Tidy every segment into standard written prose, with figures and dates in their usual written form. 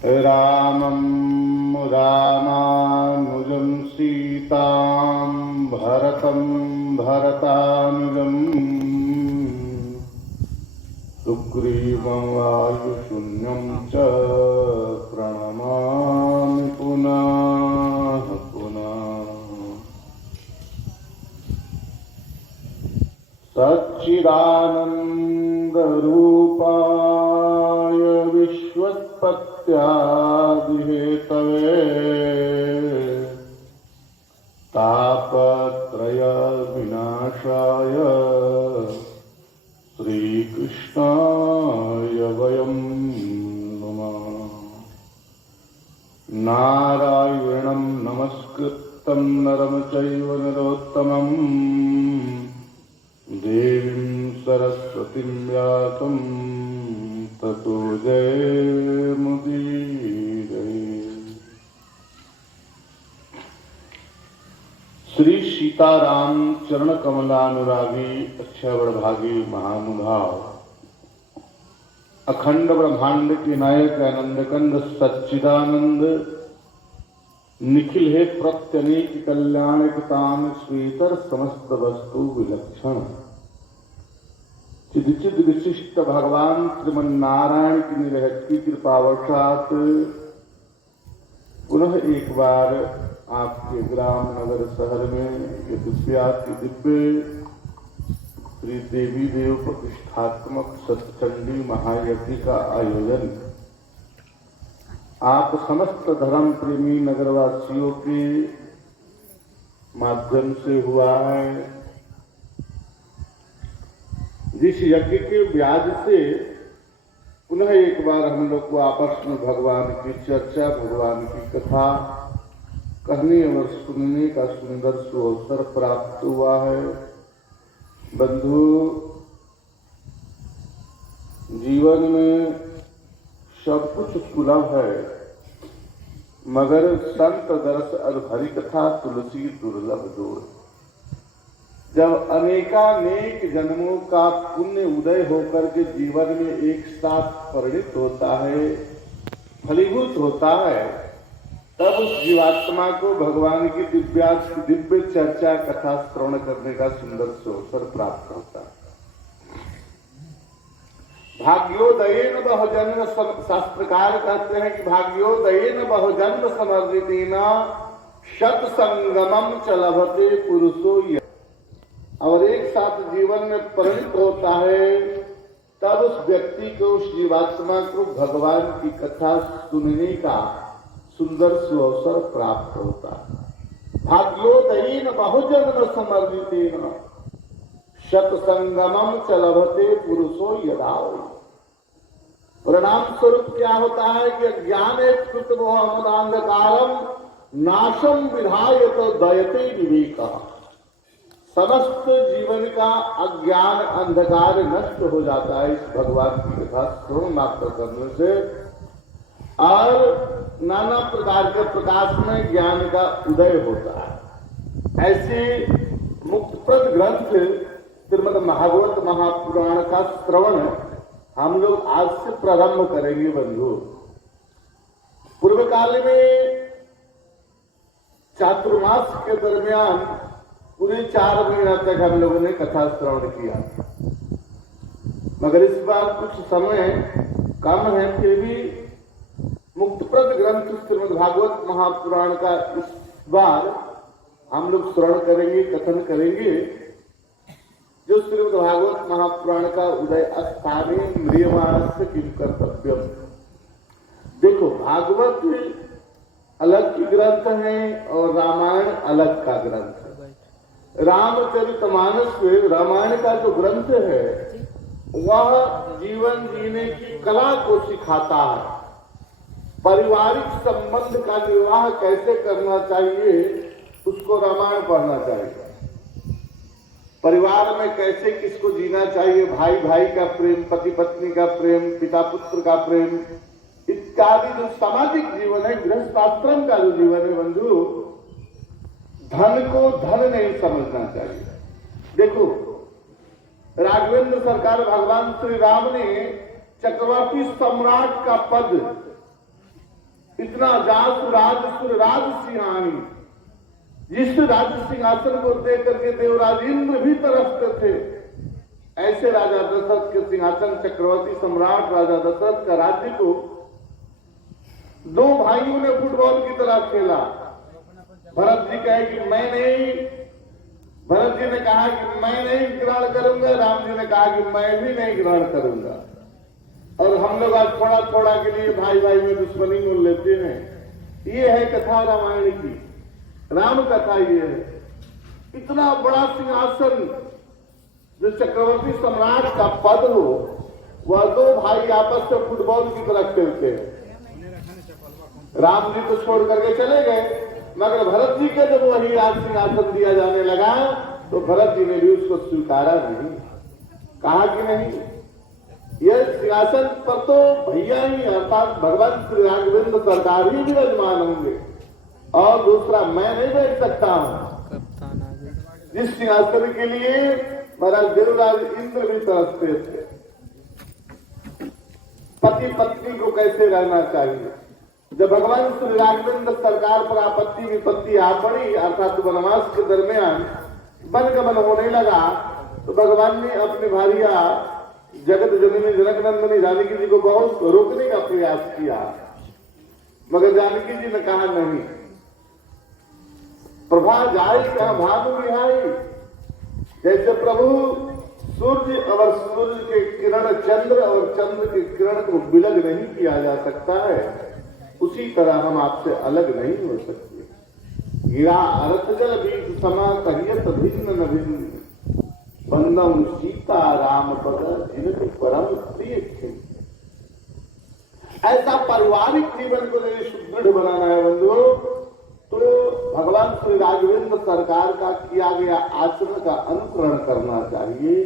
रामं रामानुजं सीतां भरतं भरतानुजं सुग्रीवं वायुशून्यं च प्रणमामि पुनः पुनः। सच्चिदानन्दरूपाय विश्वोत्पत्त्यादिहेतवे तापत्रयविनाशाय श्रीकृष्णाय वयं नमः। नारायणं नमस्कृतं नरं चैव नरोत्तमं देवीं सरस्वतीं व्यासं ततो जयमुदीरये। श्री सीताराम चरण कमलानुरागी अक्षयवड़भागी महानुभाव अखंड ब्रह्मांड के नायक आनंद कंद सच्चिदानंद निखिल है प्रत्यनेक कल्याणकतान श्वेतर समस्त वस्तु विलक्षण चिद विशिष्ट भगवान श्रीमन्नारायण की निरहत की कृपावशात पुनः एक बार आपके ग्राम नगर शहर में ये दिव्य श्री देवी देव प्रतिष्ठात्मक सत्चंडी महायज्ञ का आयोजन आप समस्त धर्म प्रेमी नगरवासियों के माध्यम से हुआ है। जिस यज्ञ के ब्याज से पुनः एक बार हम लोग को आपस में भगवान की चर्चा, भगवान की कथा कहने और सुनने का सुंदर सुअवसर प्राप्त हुआ है। बंधु, जीवन में सब कुछ सुलभ है, मगर संत दरस और हरि कथा तुलसी दुर्लभ दूर। जब अनेकानेक जन्मों का पुण्य उदय होकर के जीवन में एक साथ परिणित होता है, फलीभूत होता है, तब उस जीवात्मा को भगवान की दिव्य चर्चा कथा श्रवण करने का सुंदर अवसर प्राप्त होता है। भाग्योदयेन बहुजन्म, शास्त्रकार कहते हैं कि भाग्योदयेन बहुजन्म समर्जितेन शत संगमम च लभते पुरुषो। और एक साथ जीवन में परिणित होता है, तब उस व्यक्ति को, उस जीवात्मा को भगवान की कथा सुनने का सुंदर सुअवसर प्राप्त होता है। भाग्योदयेन बहुजन्म समर्जितेन शत संगमम च लभते पुरुषो यदा। परिणाम स्वरूप क्या होता है कि अज्ञाने कृतमोहमदांधकारम नाशम विधायत दयते विवेकः। समस्त जीवन का अज्ञान अंधकार नष्ट हो जाता है इस भगवान की कथा श्रवण मात्र करने से, और नाना प्रकार के प्रकाश में ज्ञान का उदय होता है। ऐसे मुक्तप्रद ग्रंथ श्रीमद् भागवत महापुराण का श्रवण हम लोग आज से प्रारंभ करेंगे। बंधु, पूर्व काल में चातुर्मास के दरमियान पूरे 4 महीना तक हम लोगों ने कथा श्रवण किया, मगर इस बार कुछ समय कम है, फिर भी मुक्तप्रद ग्रंथ श्रीमद् भागवत महापुराण का इस बार हम लोग श्रवण करेंगे, कथन करेंगे, जो श्रीमद् भागवत महापुराण का उदय स्थाने म्रियमाणस्य किम कर्तव्यम। देखो, भागवत अलग की ग्रंथ है और रामायण अलग का ग्रंथ है। रामचरितमानस रामायण का जो ग्रंथ है वह जीवन जीने की कला को सिखाता है। पारिवारिक संबंध का निर्वाह कैसे करना चाहिए उसको रामायण पढ़ना चाहिए। परिवार में कैसे किसको जीना चाहिए, भाई भाई का प्रेम, पति पत्नी का प्रेम, पिता पुत्र का प्रेम इत्यादि जो सामाजिक जीवन है, गृहस्थाश्रम का जो जीवन है बंधु, धन को धन नहीं समझना चाहिए। देखो, राघवेंद्र सरकार भगवान श्री राम ने चक्रवर्ती सम्राट का पद इतना जासु राज सुर राज सिंहानी, जिस राज सिंहासन को देख करके देवराज इंद्र भी तरसते थे, ऐसे राजा दशरथ के सिंहासन, चक्रवर्ती सम्राट राजा दशरथ का राज्य को दो भाइयों ने फुटबॉल की तरह खेला। भरत जी कहे कि मैं नहीं, भरत जी ने कहा कि मैं नहीं ग्रहण करूंगा, राम जी ने कहा कि मैं भी नहीं ग्रहण करूंगा। और हम लोग आज थोड़ा थोड़ा के लिए भाई भाई में दुश्मनी मोल लेते हैं। ये है कथा रामायण की, राम कथा ये है। इतना बड़ा सिंहासन जो चक्रवर्ती सम्राट का पद हो, वह दो भाई आपस में फुटबॉल की तरह खेलते हैं। राम जी तो छोड़ करके चले गए, मगर भरत जी के जब वही राज सिंहासन दिया जाने लगा तो भरत जी ने भी उसको स्वीकारा नहीं, कहा कि नहीं, यह सिंहासन पर तो भैया ही अर्थात भगवान श्री राघवेंद्र सरकार ही विराजमान होंगे, और दूसरा मैं नहीं बैठ सकता हूं। जिस सिंहासन के लिए महाराज देवराज इंद्र भी तरसते थे। पति पत्नी को कैसे रहना चाहिए, जब भगवान श्री राघवेंद्र सरकार पर आपत्ति विपत्ति आ पड़ी, अर्थात वनवास के दरमियान वनगमन होने लगा, तो भगवान ने अपनी भारिया जगत जननी जनक नंदनी जानकी जी को बहुत रोकने का प्रयास किया, मगर जानकी जी ने कहा नहीं, प्रभा जाए क्या भानु रिहाई। जैसे प्रभु सूर्य और सूर्य के किरण चंद्र और चंद्र के किरण को विलग नहीं किया जा सकता है, उसी तरह हम आपसे अलग नहीं हो सकते। गिरा अरथ जल बीज समा कहियत भिन्न न भिन्न, बंदम सीता राम पद जिनके परम प्रिय थे। ऐसा पारिवारिक जीवन को यदि सुदृढ़ बनाना है बंधुओं, तो भगवान श्री राघवेंद्र सरकार का किया गया आचरण का अनुकरण करना चाहिए,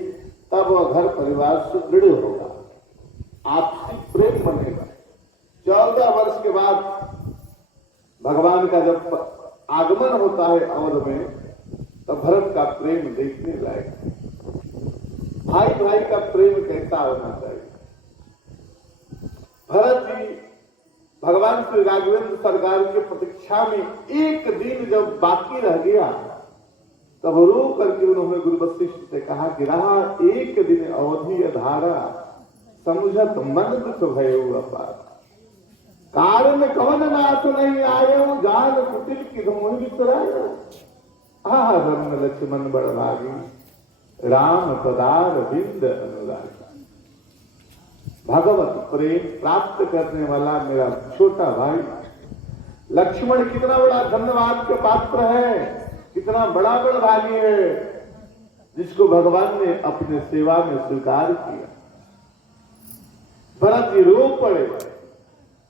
तब वह घर परिवार सुदृढ़ होगा, आपसी प्रेम बनेगा। 14 वर्ष के बाद भगवान का जब आगमन होता है अवध में, तब भरत का प्रेम देखने लायक है। भाई भाई का प्रेम कैसा होना चाहिए। भरत जी भगवान श्री राघवेंद्र सरकार की प्रतीक्षा में एक दिन जब बाकी रह गया, तब रो करके उन्होंने गुरु वशिष्ठ से कहा कि रहा एक दिन अवधि धारा, समझत मन दुख भयो अपार। कारण कवन नाथ नहीं आयो, जान कुटिल की धोन बिसरायो। आह रमन लक्ष्मण बड़भागी, राम पदार बिंद अनुरागी। भगवत प्रेम प्राप्त करने वाला मेरा छोटा भाई लक्ष्मण कितना बड़ा धन्यवाद का पात्र है, कितना बड़ा बड़भागी है, जिसको भगवान ने अपने सेवा में स्वीकार किया। भरत जी रो पड़े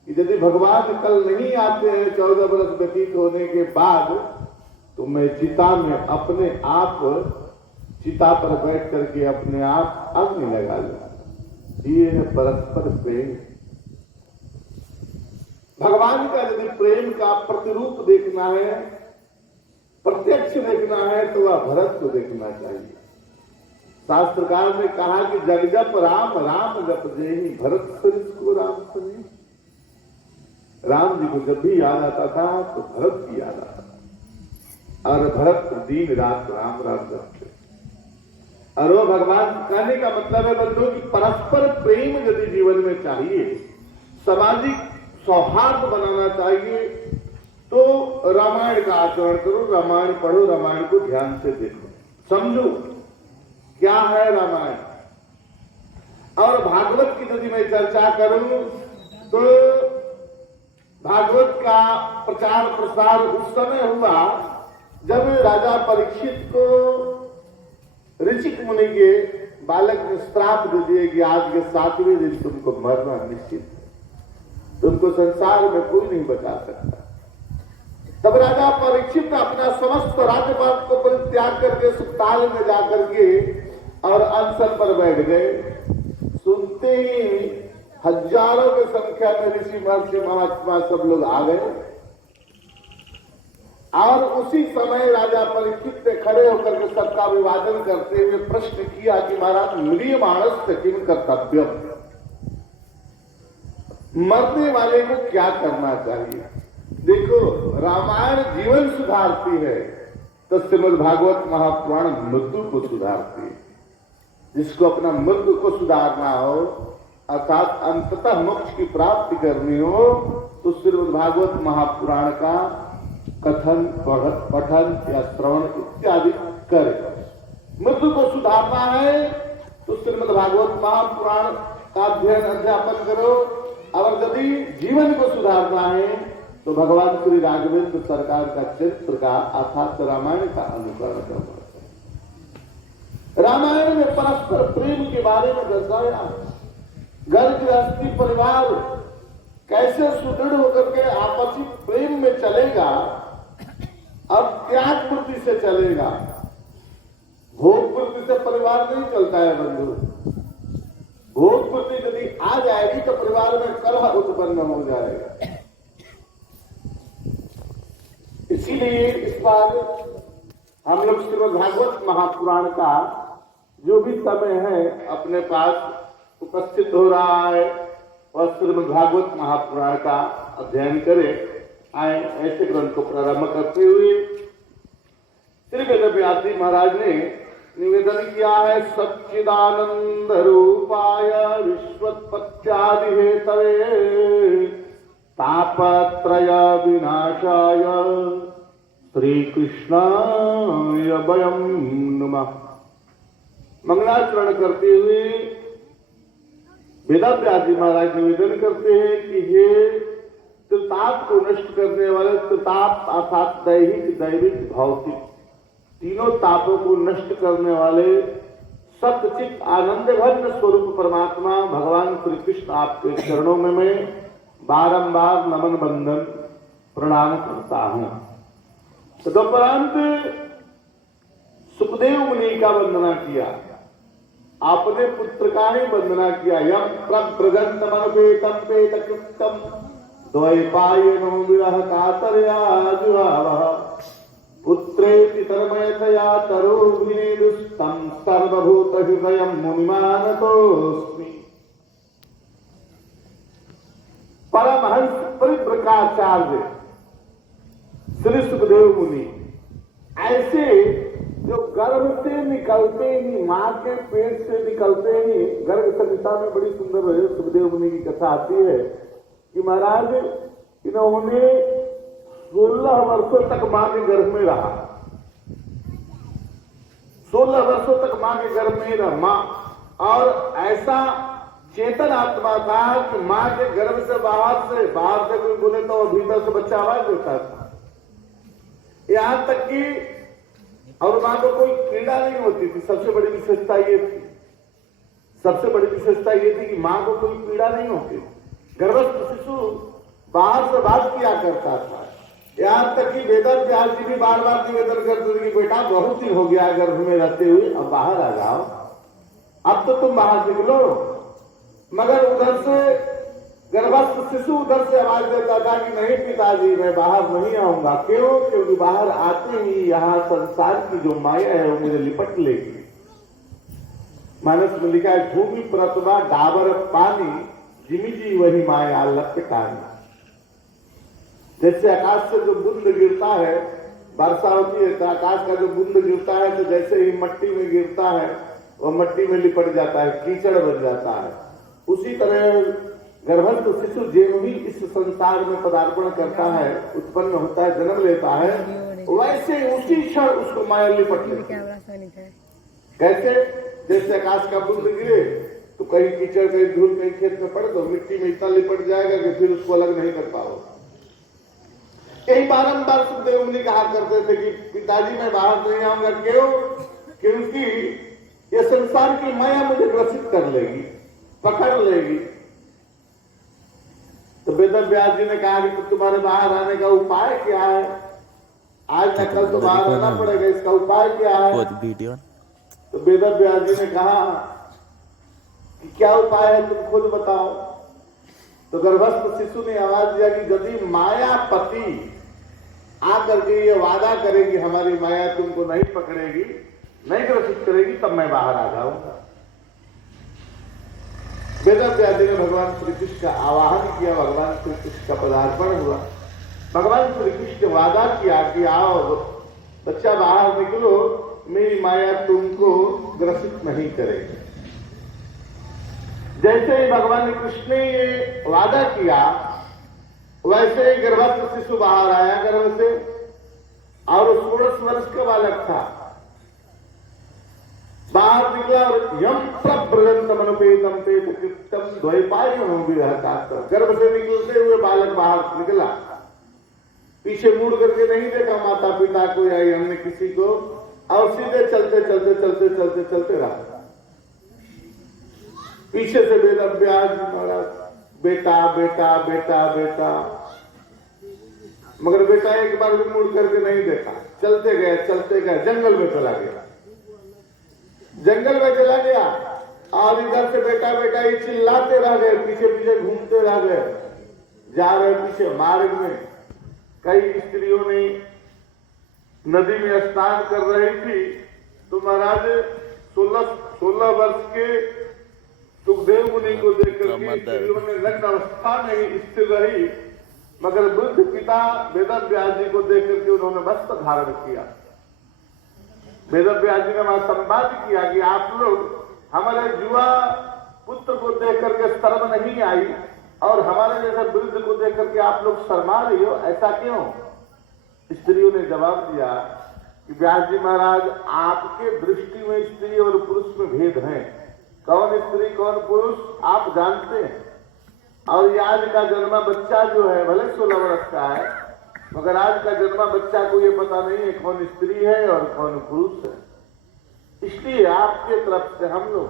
कि यदि भगवान कल नहीं आते हैं 14 वर्ष व्यतीत होने के बाद, तो मैं चिता में अपने आप चिता पर बैठ करके अपने आप अग्नि लगा लूंगा। ये है परस्पर प्रेम। भगवान का यदि प्रेम का प्रतिरूप देखना है, प्रत्यक्ष देखना है, तो वह भरत को देखना चाहिए। शास्त्रकार ने कहा कि जग जप राम राम जप जेहि, भरत सरिस को राम सनी। राम जी को जब भी याद आता था तो भरत की याद आता था, और भरत दिन रात राम राम जपते। और वो भगवान कहने का मतलब है बंधु कि परस्पर प्रेम यदि जीवन में चाहिए, सामाजिक सौहार्द बनाना चाहिए, तो रामायण का आचरण करो, रामायण पढ़ो, रामायण को ध्यान से देखो, समझो क्या है रामायण। और भागवत की यदि मैं चर्चा करूं तो भागवत का प्रचार प्रसार उस समय हुआ जब राजा परीक्षित को ऋषिक मुनि के बालक ने श्राप दे दिए कि आज के 7वें दिन तुमको मरना निश्चित है, तुमको संसार में कोई नहीं बचा सकता। तब राजा परीक्षित अपना समस्त राज्यपाल को परित्याग करके सुखताल में जाकर के और अनशन पर बैठ गए। सुनते ही हजारों की संख्या में ऋषि महर्षि महात्मा सब लोग आ गए, और उसी समय राजा परीक्षित ने खड़े होकर के सबका विभाजन करते हुए प्रश्न किया कि महाराज म्रियमाणस्य किम कर्तव्यम। मरने वाले को क्या करना चाहिए? देखो, रामायण जीवन सुधारती है तो श्रीमद् भागवत महापुराण मृत्यु को सुधारती है। जिसको अपना मृत्यु को सुधारना हो अर्थात अंततः मोक्ष की प्राप्ति करनी हो तो श्रीमद् भागवत महापुराण का कथन पठन या श्रवण इत्यादि करे। मृत्यु को सुधारना है तो श्रीमद् भागवत महापुराण का अध्ययन अध्यापन करो। और यदि जीवन को सुधारना है तो भगवान श्री राघवेंद्र सरकार का चरित्र का अर्थात रामायण का अनुकरण करना चाहिए। रामायण में परस्पर प्रेम के बारे में दर्शाया, घर गृहस्थी परिवार कैसे सुदृढ़ होकर के आपसी प्रेम में चलेगा, अब त्याग वृत्ति से चलेगा। भोग वृत्ति से परिवार नहीं चलता है बंधु। भोग वृत्ति यदि आ जाएगी तो परिवार में कलह उत्पन्न हो जाएगा। इसीलिए इस बार हम लोग श्रीमद् भागवत महापुराण का जो भी समय है अपने पास उपस्थित हो रहा है और श्रीमद् भागवत महापुराण का अध्ययन करें। आए ऐसे ग्रंथ को प्रारंभ करते हुए श्री वेदव्यास जी महाराज ने निवेदन किया है। सच्चिदानंद रूपाय विश्वोत्पत्त्यादि हेतवे तापत्रय विनाशाय श्री कृष्णाय वयं नमः। मंगलाचरण करते हुए वेदव्यास जी महाराज निवेदन करते हैं कि हे त्रिताप को नष्ट करने वाले, त्रिताप अर्थात दैहिक दैविक भौतिक तीनों तापों को नष्ट करने वाले सत्यचित आनंद घन स्वरूप परमात्मा भगवान श्री कृष्ण आपके चरणों में मैं बारंबार नमन बंदन प्रणाम करता हूं। तदुपरांत सुखदेव मुनि का वंदना किया, आपने पुत्र का ही वंदना किया। यम प्रभ्रजंत मनुपेतम पेत कृतम द्वैपायनो विरह कातरया जुहावः पुत्रेति तन्मयतया तरोभिनेदुस्तं सर्वभूत हृदयं मुनिमानतोऽस्मि। परमहंस परिव्राजकाचार्य श्री सुखदेव मुनि ऐसे जो गर्भ से निकलते ही, मां के पेट से निकलते ही, गर्भ संहिता में बड़ी सुंदर सुखदेव मुनि की कथा आती है कि महाराज इन्होंने 16 वर्षों तक मां के गर्भ में रहा। 16 वर्षों तक मां के गर्भ में रहा और ऐसा चेतन आत्मा था कि मां के गर्भ से बाहर से कोई बोले तो भीतर से बच्चा आवाज देता था। यहां तक कि और मां को कोई पीड़ा नहीं होती थी। सबसे बड़ी विशेषता ये थी, सबसे बड़ी विशेषता ये थी कि मां को कोई पीड़ा नहीं होती। गर्भस्थ शिशु बाहर से बात किया करता था। यहाँ तक कि वेदव्यास जी भी बार बार निवेदन करते थे कि बेटा बहुत ही हो गया गर्भ में रहते हुए, अब बाहर आ जाओ, अब तो तुम बाहर निकलो। मगर उधर से गर्भस्थ शिशु उधर से आवाज देता था कि नहीं पिताजी मैं बाहर नहीं आऊंगा। क्यों? क्योंकि बाहर आते ही यहाँ संसार की जो माया है वो मुझे लिपट लेगी। मानस में लिखा है भूमि प्रतिभा डाबर पानी जिमिजी वही माया लपटानी। जैसे आकाश से जो बूंद गिरता है, वर्षा होती है तो आकाश का जो बूंद गिरता है तो जैसे ही मट्टी में गिरता है वह मट्टी में लिपट जाता है, कीचड़ बन जाता है। उसी तरह गर्भस्थ शिशु जो भी इस संसार में पदार्पण करता है, उत्पन्न होता है, जन्म लेता है, वैसे उसी क्षण उसको माया लिपट लेती है। कैसे? जैसे आकाश का बूंद गिरे तो कहीं कीचड़, कहीं धूल, कहीं खेत में पड़ तो मिट्टी में इतना लिपट जाएगा कि फिर उसको अलग नहीं कर पाओगे। यही बारंबार सुखदेव मुनि कहा करते थे कि पिताजी मैं बाहर नहीं आऊंगा। क्यों? क्योंकि ये संसार की माया मुझे ग्रसित कर लेगी, पकड़ लेगी। तो वेदव्यास जी ने कहा कि तुम्हारे बाहर आने का उपाय क्या है? आज न कल तो बाहर आना पड़ेगा, इसका उपाय क्या है? तो वेदव्यास जी ने कहा कि क्या उपाय है तुम खुद बताओ। तो गर्भस्थ शिशु ने आवाज दिया कि यदि मायापति आकर के ये वादा करे कि हमारी माया तुमको नहीं पकड़ेगी, नहीं ग्रसित करेगी, तब मैं बाहर आ जाऊंगा। वेदव्यास जी ने भगवान श्री कृष्ण का आवाहन किया, भगवान श्री कृष्ण का पदार्पण हुआ। भगवान श्री कृष्ण ने वादा किया कि आओ बच्चा बाहर निकलो, मेरी माया तुमको ग्रसित नहीं करेगी। जैसे ही भगवान कृष्ण ने ये वादा किया, वैसे ही गर्भस्थ शिशु बाहर आया गर्भ से, और 16 वर्ष का बालक था। बाहर निकला और यम प्रव्रजंतम अनुपेतम पेत कृत्यम द्वैपायनो विरहता, गर्भ से निकलते हुए बालक बाहर निकला, पीछे मुड़ करके नहीं देखा माता पिता को या अन्य किसी को, और सीधे चलते चलते चलते चलते चलते रहा। पीछे से वेदव्यास जी महाराज, बेटा बेटा बेटा बेटा, मगर बेटा एक बार भी मुड़ करके नहीं देखा, चलते गए, जंगल में चला गया। जंगल में चला गया और इधर से बेटा बेटा ही चिल्लाते रह गए, पीछे पीछे घूमते रह गए। जा रहे पीछे मार्ग में कई स्त्रियों ने नदी में स्नान कर रही थी, तो महाराज 16 वर्ष के सुखदेव मुनि को देखकर के स्त्रियों ने नग्न अवस्था में स्थिर रही, मगर बुद्ध पिता वेदव्यास जी को देखकर के उन्होंने वस्त्र धारण किया। वेदव्यास जी ने वहां संवाद किया कि आप लोग हमारे युवा पुत्र को देख करके शर्म नहीं आई, और हमारे जैसे वृद्ध को देख करके आप लोग शर्मा रही हो, ऐसा क्यों? स्त्रियों ने जवाब दिया कि व्यास जी महाराज, आपके दृष्टि में स्त्री और पुरुष में भेद है, कौन स्त्री कौन पुरुष आप जानते हैं, और ये आज का जन्मा बच्चा जो है भले 16 वर्ष का है, मगर आज का जन्मा बच्चा को ये पता नहीं है कौन स्त्री है और कौन पुरुष है। इसलिए आपके तरफ से हम लोग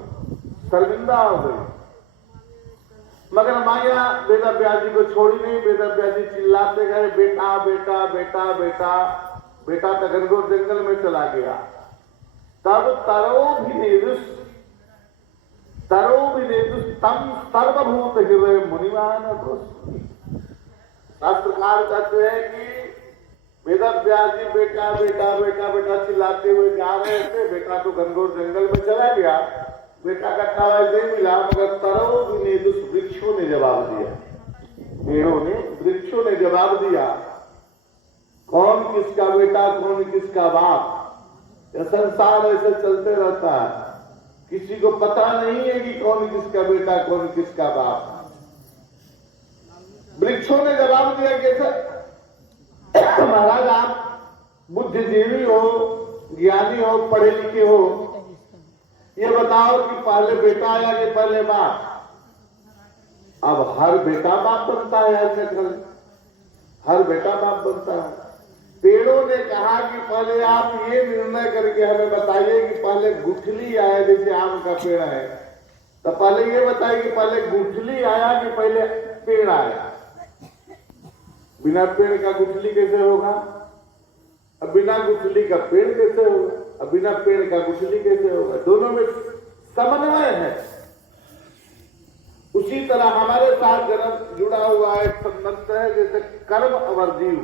शर्मिंदा हो गए। मगर माया वेदव्यास जी को छोड़ी नहीं, वेदव्यास जी चिल्लाते गए, बेटा बेटा बेटा बेटा बेटा, तक घनघोर जंगल में चला गया। तब तरो भी तम सर्वभूत हृदय मुनिमान। शास्त्रकार कहते हैं कि वेदव्यास जी बेटा बेटा बेटा बेटा चिल्लाते हुए जा रहे थे, बेटा तो घनघोर जंगल में चला गया, बेटा का आवाज नहीं मिला, मगर तरो भी वृक्षों ने जवाब दिया, पेड़ों ने वृक्षों ने जवाब दिया। कौन किसका बेटा कौन किसका बाप, यह संसार ऐसे चलते रहता है, किसी को पता नहीं है कि कौन किसका बेटा कौन किसका बाप। वृक्षों ने जवाब दिया कि सर महाराज आप बुद्धिजीवी हो, ज्ञानी हो, पढ़े लिखे हो, ये बताओ कि पहले बेटा आया कि पहले बाप? अब हर बेटा बाप बनता है, ऐसे हर बेटा बाप बनता है। पेड़ों ने कहा कि पहले आप ये निर्णय करके हमें बताइए कि पहले गुठली आया, जैसे आम का पेड़ है, तो पहले ये बताइए कि पहले गुठली आया कि पहले पेड़ आया? बिना पेड़ का गुठली कैसे होगा? अब बिना गुठली का पेड़ कैसे होगा? अब बिना पेड़ का गुठली कैसे होगा? दोनों में समन्वय है। उसी तरह हमारे साथ जन्म जुड़ा हुआ एक संबंध है, जैसे कर्म और जीव।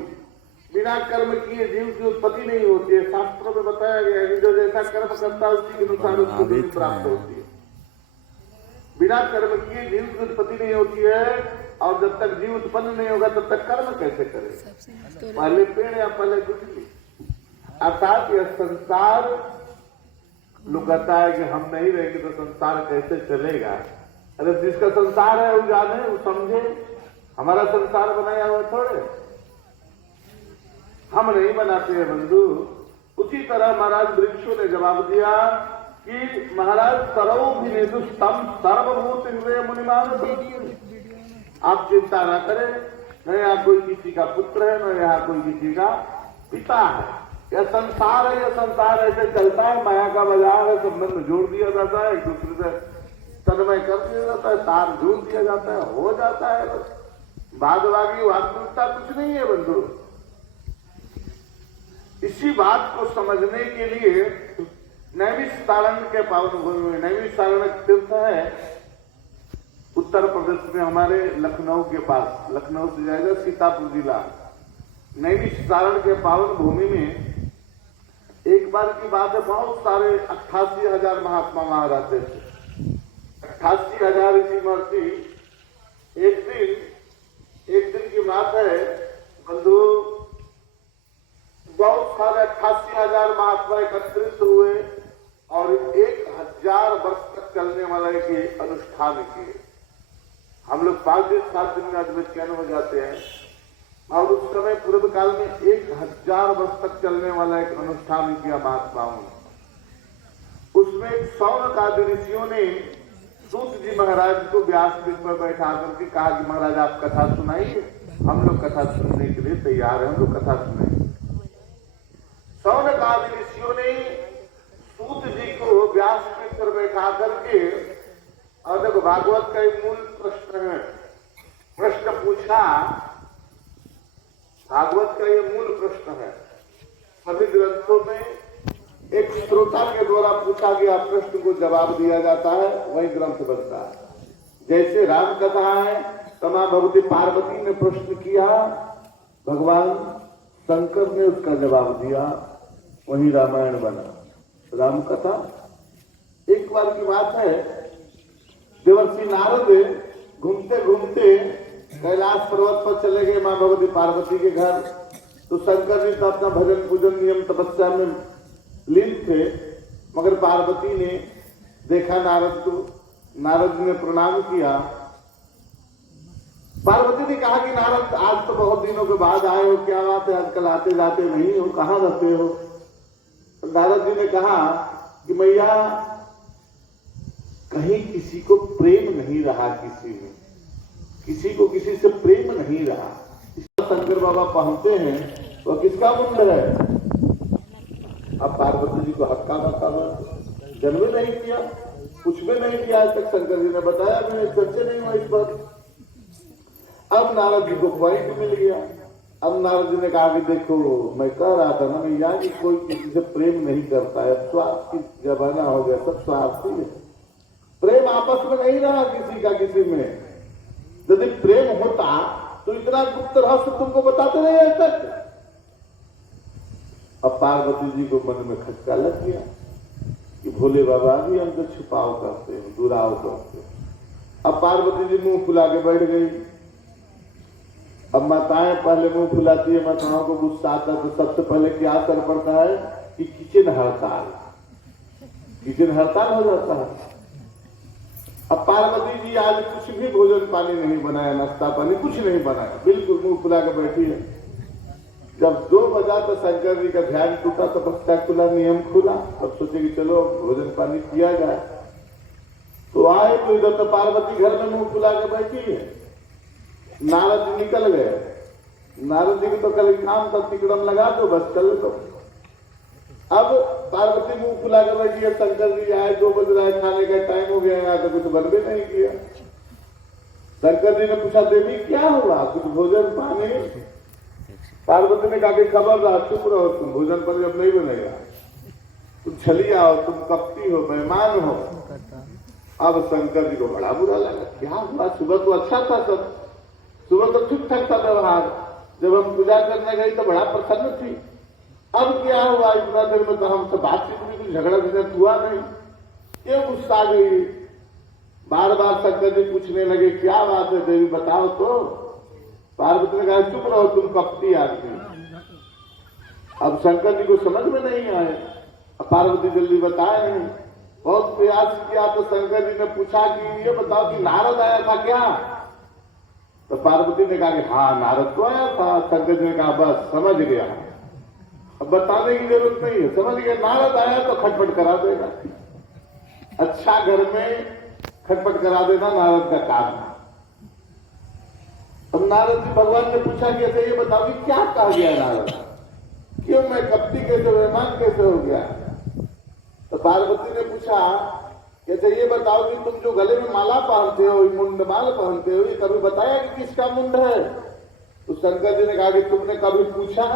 बिना कर्म किए जीव की उत्पत्ति नहीं होती है। शास्त्रों में बताया गया है कि जो जैसा कर्म करता है उसी के अनुसार उसको गति प्राप्त होती है। बिना कर्म किए जीव की उत्पत्ति नहीं होती है, और जब तक जीव उत्पन्न नहीं होगा तब तक कर्म कैसे करेगा? पहले पेड़ या पहले गुठली? अर्थात यह संसार, लोग कहता है कि हम नहीं रहेंगे तो संसार कैसे चलेगा। अरे जिसका संसार है वो जाने, वो समझे, हमारा संसार बनाया हुआ थोड़े, हम नहीं बनाते हैं बंधु। उसी तरह महाराज वृक्षों ने जवाब दिया कि महाराज सर्वभूतम सर्वभूत हृदय मुनिमान, आप चिंता न करें, न यहाँ कोई किसी का पुत्र है, न यहाँ कोई किसी का पिता है। यह संसार है, यह संसार ऐसे चलता है, माया का बाजार है, संबंध जोड़ दिया जाता है, एक दूसरे से तन्मय कर दिया जाता है, तार जोड़ दिया जाता है, हो जाता है, बस भागवागी वास्तविकता कुछ नहीं है बंधु। इसी बात को समझने के लिए नैमिषारण्य के पावन भूमि में, नैमिषारण्य तीर्थ है उत्तर प्रदेश में, हमारे लखनऊ के पास, लखनऊ से जाएगा सीतापुर जिला, नैमिषारण्य के पावन भूमि में एक बार की बात है, बहुत सारे 88,000 महात्मा वहां रहते थे। 88,000 ऋषि महर्षि एक दिन की बात है बंधु, बहुत सारे 88,000 महात्मा एकत्रित हुए और 1,000 वर्ष तक चलने वाला एक अनुष्ठान किए। हम लोग 5 दिन 7 दिन में अद्वैत ज्ञान हो जाते हैं और उस समय पूर्व काल में 1,000 वर्ष तक चलने वाला एक अनुष्ठान किया महात्माओं ने। उसमें 100 आदि ऋषियों ने सूत जी महाराज को व्यास पीठ पर बैठा करके कहा कि महाराज आप कथा सुनाइए, हम लोग कथा सुनने के लिए तैयार हैं, हम लोग कथा सुनाएंगे। 100 आदि ऋषियों ने सूत जी को व्यास पीठ पर बैठा करके, और देखो भागवत का एक मूल प्रश्न है, प्रश्न पूछा, भागवत का ये मूल प्रश्न है। सभी ग्रंथों में एक श्रोता के द्वारा पूछा गया प्रश्न को जवाब दिया जाता है, वही ग्रंथ बनता है। जैसे राम कथा है, तमा भगवती पार्वती ने प्रश्न किया, भगवान शंकर ने उसका जवाब दिया, वही रामायण बना। राम कथा एक बार की बात है, देवर्षि नारद घूमते घूमते कैलाश पर्वत पर चले गए मां भगवती पार्वती के घर। तो शंकर जी तो अपना भजन पूजन नियम तपस्या में लीन थे, मगर पार्वती ने देखा नारद को, नारद ने प्रणाम किया। पार्वती ने कहा कि नारद आज तो बहुत दिनों के बाद आए हो, क्या बात है, आजकल आते जाते नहीं हो, कहाँ रहते हो? नारद जी ने कहा कि मैया कहीं किसी को प्रेम नहीं रहा, किसी को किसी से प्रेम नहीं रहा। शंकर बाबा पहुंचते हैं, वह किसका मुंड है? अब पार्वती जी को हक्का बक्का जन्म नहीं किया, कुछ भी नहीं किया आज तक, शंकर जी ने बताया भी नहीं, चर्चे नहीं हुआ इस पर। अब नारद जी को पॉइंट मिल गया। अब नारद जी ने कहा कि देखो मैं कह रहा था ना भैया कि कोई किसी से प्रेम नहीं करता है, स्वार्थ की जमाना हो गया, सब स्वार्थी है, प्रेम आपस में नहीं रहा किसी का किसी में। यदि प्रेम होता तो इतना गुप्त रहस्य तुमको बताते नहीं आज तक। अब पार्वती जी को मन में खटका लग गया कि भोले बाबा भी हमको छुपाव करते हैं, दुराव करते हैं। अब पार्वती जी मुंह फुला के बैठ गई। अब माताएं पहले मुंह फुलाती है, माताओं को गुस्सा आता है तो सबसे पहले क्या असर पड़ता है कि किचन हड़ताल हो जाता है। अब पार्वती जी आज कुछ भी भोजन पानी नहीं बनाया, नाश्ता पानी कुछ नहीं बनाया, बिल्कुल मुंह फुला के बैठी है। जब 2 बजा तो शंकर जी का ध्यान टूटा, तपस्या खुला, नियम खुला। अब सोचे कि चलो भोजन पानी किया जाए। तो आए तो इधर तो पार्वती घर में मुंह फुला के बैठी है। नारद जी निकल गए। नारद जी को तो कल काम था, तिकड़म लगा दो बस चल दो। अब पार्वती मुंह फुला के बैठी है, शंकर जी आए, 2 बज रहा है, खाने का टाइम हो गया, तो कुछ बन भी नहीं किया। शंकर जी ने पूछा देवी क्या हुआ, कुछ भोजन पानी? पार्वती ने कहा कि खबरदार चुप रहो, तुम भोजन पर जब नहीं बनेगा, तुम छलिया हो, तुम कपटी हो, बेईमान हो। अब शंकर जी को बड़ा बुरा लगा, क्या हुआ? सुबह तो अच्छा था सब, सुबह तो ठीक ठाक था व्यवहार, जब हम पूजा करने गए तो बड़ा प्रसन्न थी। अब क्या हुआ? इतना देर में तो हमसे बातचीत भी, कुछ झगड़ा झगड़ा हुआ नहीं, क्यों गुस्सा गई? बार बार शंकर जी पूछने लगे क्या बात है देवी बताओ तो। पार्वती ने कहा चुप रहो, तुम कपटी आदमी। अब शंकर जी को समझ में नहीं आए, पार्वती जल्दी बताया नहीं। बहुत प्रयास किया तो शंकर जी ने पूछा कि ये बताओ कि नारद आया था क्या? तो पार्वती ने कहा कि हाँ नारद तो आया था। शंकर जी ने कहा बस समझ गया, अब बताने की जरूरत नहीं है, समझ गया, नारद आया तो खटपट करा देगा। अच्छा घर में खटपट करा देना नारद का काम है। अब नारद जी भगवान ने पूछा कि ऐसे ये बताओ कि क्या कहा गया नारद, क्यों मैं कपटी कैसे, बेईमान कैसे हो गया? तो पार्वती ने पूछा कैसे ये बताओ कि तुम जो गले में माला पहनते हो, मुंडमाल पहनते हो, ये कभी बताया कि किसका मुंड है? तो शंकर जी ने कहा कि तुमने कभी पूछा?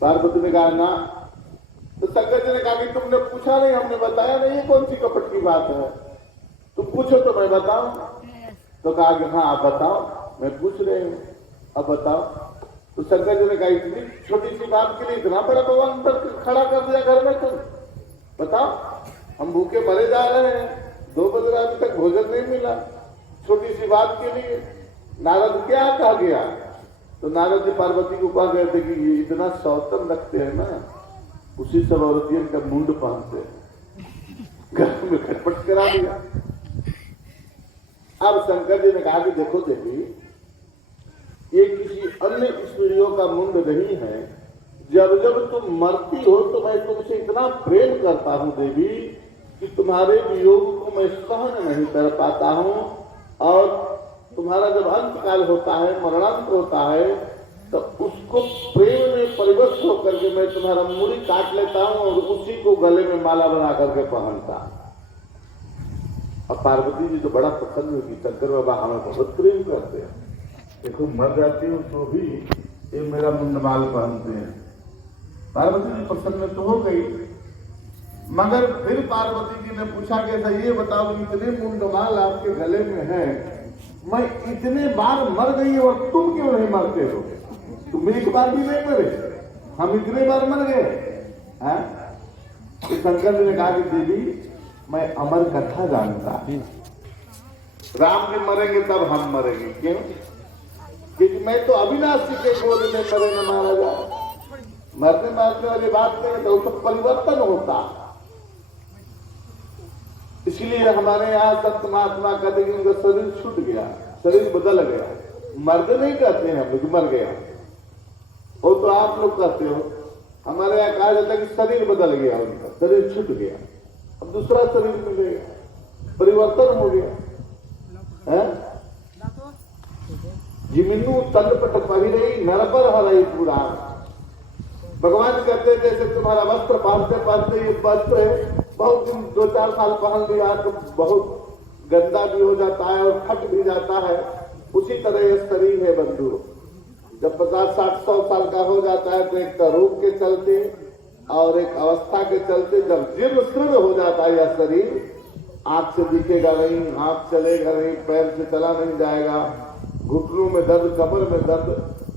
पार्वती ने कहा ना। तो शंकर जी ने कहा कि तुमने पूछा नहीं, हमने बताया नहीं, ये कौन सी कपट की बात है? तुम पूछो तो मैं बताऊं। तो कहा कि हाँ आप बताओ, मैं पूछ रहे हूं, अब बताओ। तो शंकर जी ने कहा इतनी छोटी सी बात के लिए इतना बड़ा भगवान पर खड़ा कर दिया घर में, तुम बताओ, हम भूखे मरे जा रहे हैं, 2 बजे अभी तक भोजन नहीं मिला, छोटी सी बात के लिए नारद क्या कहा गया? तो नारद जी पार्वती को कहा गए थे कि ये इतना सौतन रखते हैं ना, उसी सब औरतियन का मुंड पहनते हैं, घर में खटपट करा दिया। अब शंकर जी ने कहा कि देखो देवी, ये किसी अन्य स्त्रियों का मुंड नहीं है, जब जब तुम मरती हो तो मैं तुमसे इतना प्रेम करता हूं देवी कि तुम्हारे वियोग को मैं सहन नहीं कर पाता हूं, और तुम्हारा जब अंतकाल होता है, मरणांत होता है, तो उसको प्रेम में परिवश होकर के मैं तुम्हारा मुड़ी काट लेता हूं और उसी को गले में माला बना करके पहनता। अब पार्वती जी तो बड़ा प्रसन्न हुई, शंकर बाबा हमें बहुत प्रेम करते हैं, देखो मर जाती हूँ तो भी ये मेरा मुंडमाल पहनते हैं। पार्वती जी प्रसन्न तो हो गई, मगर फिर पार्वती जी ने पूछा कि ऐसा ये बताओ, इतने मुंडमाल आपके गले में है, मैं इतने बार मर गई और तुम क्यों नहीं मरते हो? तुम एक बार भी नहीं मरे, हम इतने बार मर गए हैं। तो शंकर जी ने कहा कि देवी मैं अमर कथा जानता, राम जी मरेंगे तब हम मरेंगे, क्यों? क्योंकि मैं तो अविनाशी के गोद में मरेंगे महाराजा, मरने मारने वाली बात नहीं, तो उसका परिवर्तन होता। इसलिए हमारे यहाँ संत महात्मा कहते कि उनका शरीर छूट गया, शरीर बदल गया, मर्द नहीं कहते हैं हम लोग, मर गया। वो तो आप लोग कहते हो, हमारे यहाँ कहा जाता है कि शरीर बदल गया, उनका शरीर छूट गया, अब दूसरा शरीर मिलेगा, परिवर्तन हो गया है। जिमिनु तलपट पहिरे नरपर हरई पुराण, भगवान कहते जैसे तुम्हारा वस्त्र पहनते पहनते ये वस्त्र बहुत दिन 2-4 साल पहन लिया तो बहुत गंदा भी हो जाता है और फट भी जाता है, उसी तरह ये शरीर है बंधु। जब 50-60-100 साल का हो जाता है तो एक तो रोग के चलते और एक अवस्था के चलते जब जीर्ण शीर्ण हो जाता है यह शरीर, आंख से दिखेगा नहीं, हाथ चलेगा नहीं, पैर से चला नहीं जाएगा, घुटनों में दर्द, कमर में दर्द,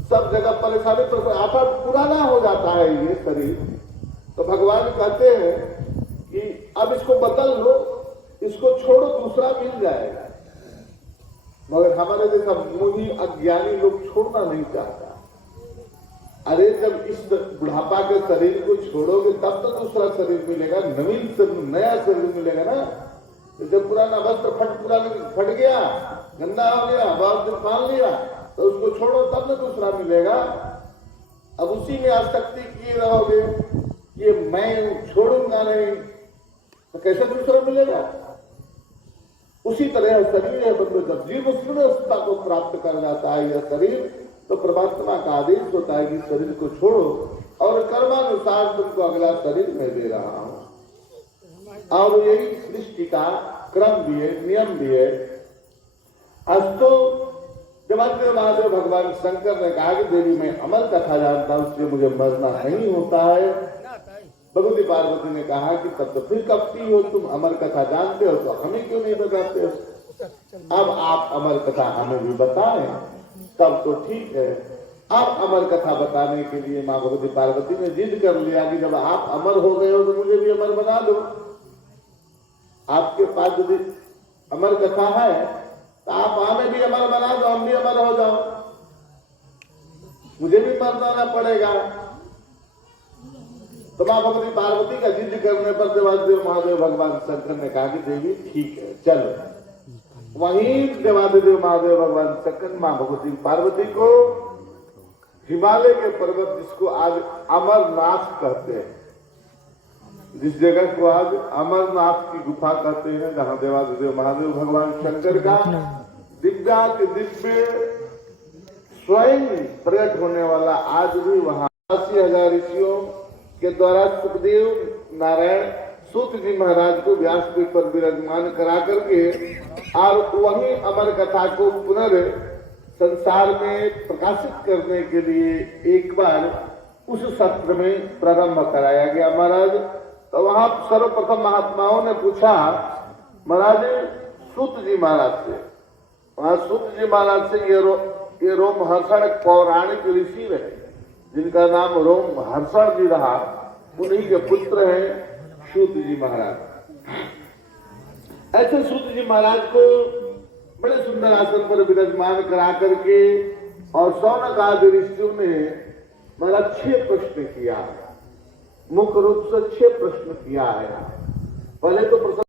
सब जगह परेशानी, आटा पुराना हो जाता है ये शरीर। तो भगवान कहते हैं कि अब इसको बदल लो, इसको छोड़ो, दूसरा मिल जाएगा। मगर हमारे जैसा मोही अज्ञानी लोग छोड़ना नहीं चाहता। अरे जब इस बुढ़ापा के शरीर को छोड़ोगे तब तो दूसरा शरीर मिलेगा, नवीन शरीर, नया शरीर मिलेगा ना। तो जब पुराना वस्त्र फट गया, गंदा हो गया, बहुत दिन पहन लिया, तो उसको छोड़ो तब न दूसरा मिलेगा। अब उसी में आसक्ति किए रहोगे कि मैं छोड़ूंगा नहीं, तो कैसे दूसरा मिलेगा? उसी तरह शरीर है बंधु, जब जीव श्रेष्ठता को प्राप्त कर जाता है यह शरीर, तो परमात्मा का आदेश होता है कि शरीर को छोड़ो और कर्मानुसार तुमको अगला शरीर मैं दे रहा हूं। और यही सृष्टि का क्रम भी है, नियम भी है। अस्तो देवादेव महादेव भगवान शंकर ने कहा कि देवी मैं अमर कथा जानता हूं, इसलिए मुझे मरना नहीं होता है। भगवती पार्वती ने कहा कि तब तो फिर कपटी हो, तुम अमर कथा जानते हो तो हमें क्यों नहीं बताते हो? अब आप अमर कथा हमें भी बताएं तब तो ठीक है। अब अमर कथा बताने के लिए माँ भगवती पार्वती ने जिद कर लिया कि जब आप अमर हो गए हो तो मुझे भी अमर बना दो। आपके पास यदि अमर कथा है तो आप हमें भी अमर बना दो, हम भी अमर हो जाओ, मुझे भी मरना ना पड़ेगा। तो माँ भगवती पार्वती का जिद करने पर देवादेव महादेव भगवान शंकर ने कहा कि देवी ठीक है चलो। वहीं देवादेव महादेव भगवान शंकर माँ भगवती पार्वती को हिमालय के पर्वत, जिसको आज अमरनाथ कहते हैं, जिस जगह को आज अमरनाथ की गुफा कहते हैं, जहाँ देवादेव महादेव भगवान शंकर का दिव्य स्वयं प्रकट होने वाला आज भी वहाँ 80,000 ऋषियों के द्वारा सुखदेव नारायण सूत जी महाराज को व्यासपीठ पर विराजमान करा करके और वही अमर कथा को पुनः संसार में प्रकाशित करने के लिए एक बार उस सत्र में प्रारंभ कराया गया महाराज। तो वहां सर्वप्रथम महात्माओं ने पूछा महाराज सूत जी महाराज से, वहां सूत जी महाराज से ये रोमहर्षण पौराणिक ऋषि रहे जिनका नाम रोमहर्षण जी रहा, उन्हीं के पुत्र हैं सूत जी महाराज। ऐसे सूत जी महाराज को बड़े सुंदर आसन पर विराजमान करा करके और शौनक आदि ऋषियों ने महाराज 6 प्रश्न किया, मुख्य रूप से 6 प्रश्न किया है। पहले तो प्रश्न